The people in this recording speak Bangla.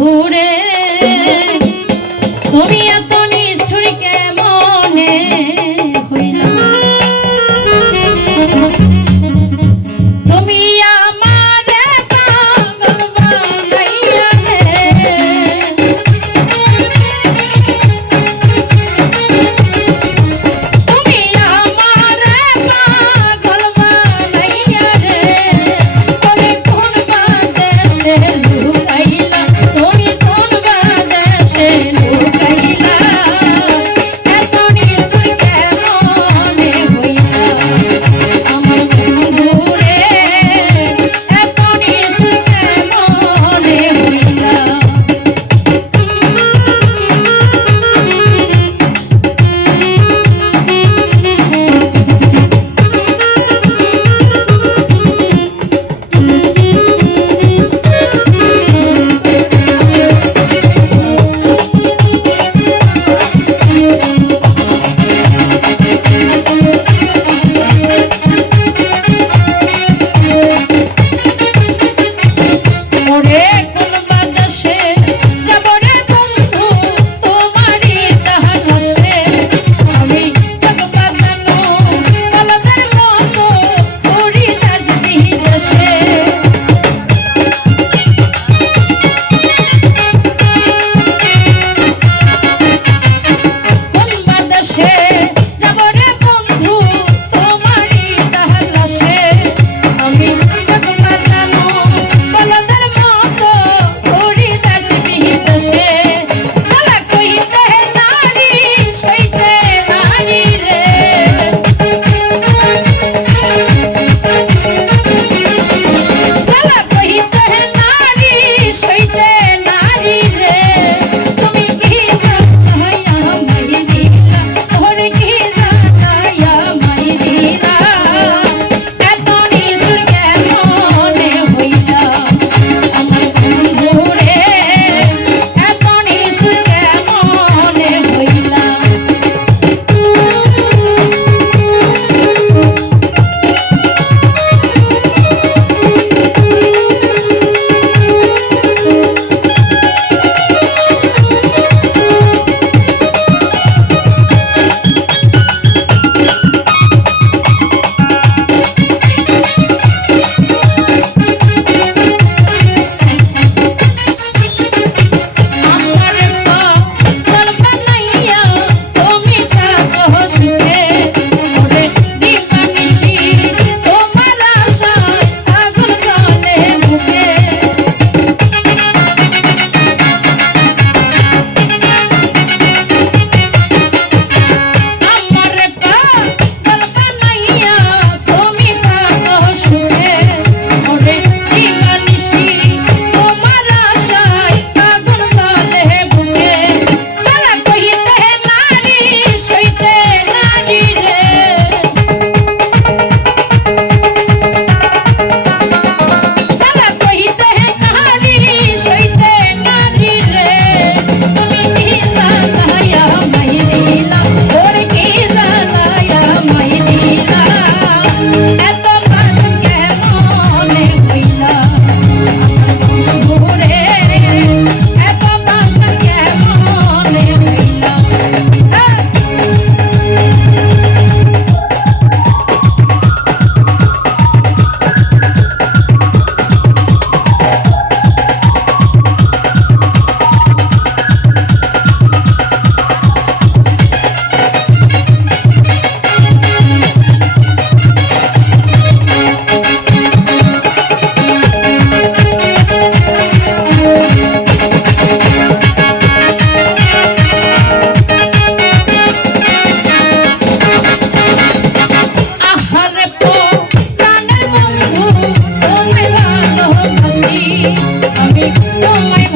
প্রভু তুমি এত আমি তোমায়